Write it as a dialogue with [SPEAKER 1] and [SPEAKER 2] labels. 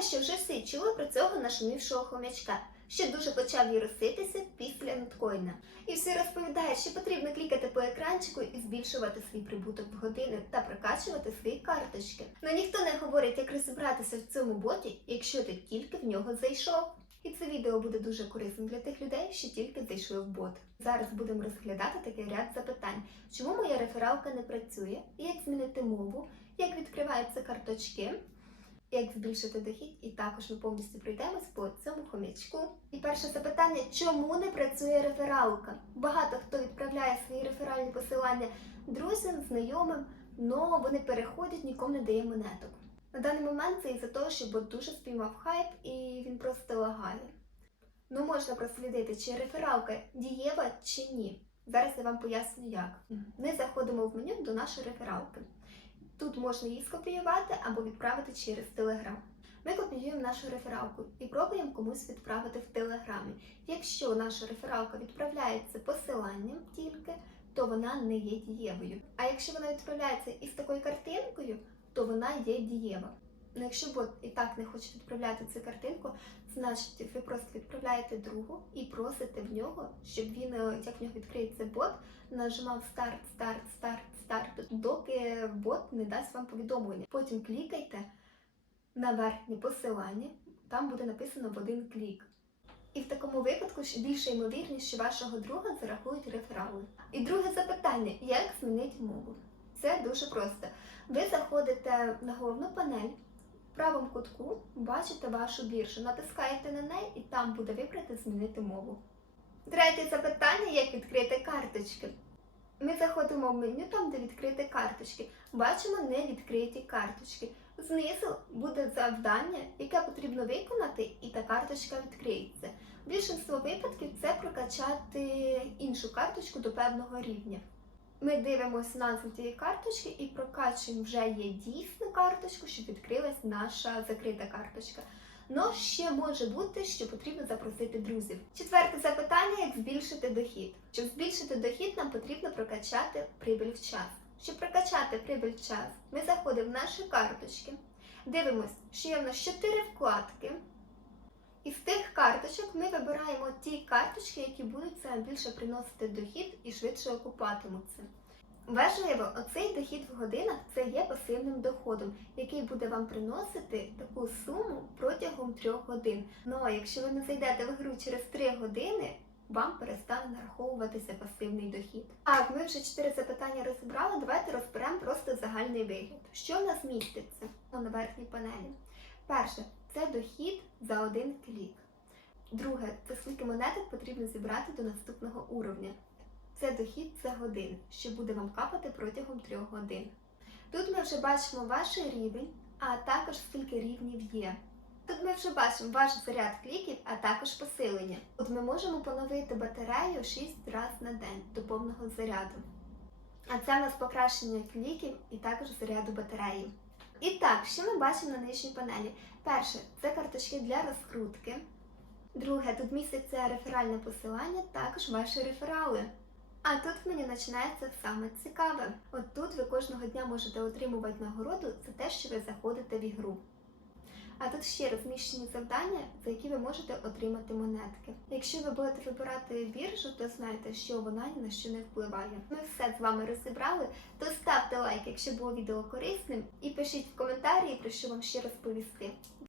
[SPEAKER 1] Думаю, що вже всі чули про цього нашумівшого хомячка, що дуже почав віруситися після ноткоїна. І всі розповідають, що потрібно клікати по екранчику і збільшувати свій прибуток в години та прокачувати свої карточки. Но ніхто не говорить, як розібратися в цьому боті, якщо ти тільки в нього зайшов. І це відео буде дуже корисним для тих людей, що тільки зайшли в бот. Зараз будемо розглядати такий ряд запитань, чому моя рефералка не працює, як змінити мову, як відкриваються карточки, як збільшити дохід, і також ми повністю пройдемось по цьому хомячку. І перше запитання: чому не працює рефералка? Багато хто відправляє свої реферальні посилання друзям, знайомим, але вони переходять, нікому не дає монеток. На даний момент це із-за того, що бот дуже спіймав хайп і він просто лагає. Ну, можна прослідити, чи рефералка дієва чи ні. Зараз я вам поясню як. Ми заходимо в меню до нашої рефералки. Тут можна її скопіювати або відправити через Телеграм. Ми копіюємо нашу рефералку і пробуємо комусь відправити в Телеграмі. Якщо наша рефералка відправляється посиланням тільки, то вона не є дієвою. А якщо вона відправляється із такою картинкою, то вона є дієва. Ну, якщо бот і так не хоче відправляти цю картинку, значить ви просто відправляєте другу і просите в нього, щоб він, е, як в нього відкриється бот, нажимав старт, старт, старт, старт, доки бот не дасть вам повідомлення. Потім клікайте на верхнє посилання, там буде написано в один клік. І в такому випадку ще більше ймовірність, що вашого друга зарахують реферали. І друге запитання: як змінити мову? Це дуже просто. Ви заходите на головну панель, правому кутку бачите вашу біржу, натискаєте на неї і там буде вибрати змінити мову. Третє запитання: як відкрити карточки? Ми заходимо в меню там, де відкрити карточки. Бачимо невідкриті карточки. Знизу буде завдання, яке потрібно виконати, і та карточка відкриється. В більшинство випадків це прокачати іншу карточку до певного рівня. Ми дивимося назву цієї карточки і прокачуємо вже є дійсну карточку, щоб відкрилась наша закрита карточка. Но ще може бути, що потрібно запросити друзів. Четверте запитання: як збільшити дохід? Щоб збільшити дохід, нам потрібно прокачати прибиль в час. Щоб прокачати прибиль в час, ми заходимо в наші карточки, дивимося, що є в нас 4 вкладки. Із тих карточок ми вибираємо ті карточки, які будуть більше приносити дохід і швидше окупатимуться. Важливо, оцей дохід в годинах це є пасивним доходом, який буде вам приносити таку суму протягом трьох годин. Ну а якщо ви не зайдете в гру через 3 години, вам перестане нараховуватися пасивний дохід. Так, ми вже чотири запитання розібрали. Давайте розберемо просто загальний вигляд. Що в нас міститься на верхній панелі? Перше це дохід за один клік. Друге це скільки монеток потрібно зібрати до наступного уровня. Це дохід за годину, що буде вам капати протягом трьох годин. Тут ми вже бачимо ваш рівень, а також скільки рівнів є. Тут ми вже бачимо ваш заряд кліків, а також посилення. Тут ми можемо поновити батарею 6 разів на день до повного заряду. А це у нас покращення кліків і також заряду батареї. І так, що ми бачимо на нижній панелі? Перше, це карточки для розкрутки. Друге, тут міститься реферальне посилання, також ваші реферали. А тут в мене починається саме цікаве. От тут ви кожного дня можете отримувати нагороду за те, що ви заходите в ігру. А тут ще розміщені завдання, за які ви можете отримати монетки. Якщо ви будете вибирати біржу, то знайте, що вона ні на що не впливає. Ми все з вами розібрали. То ставте лайк, якщо було відео корисним, і пишіть в коментарі, про що вам ще розповісти.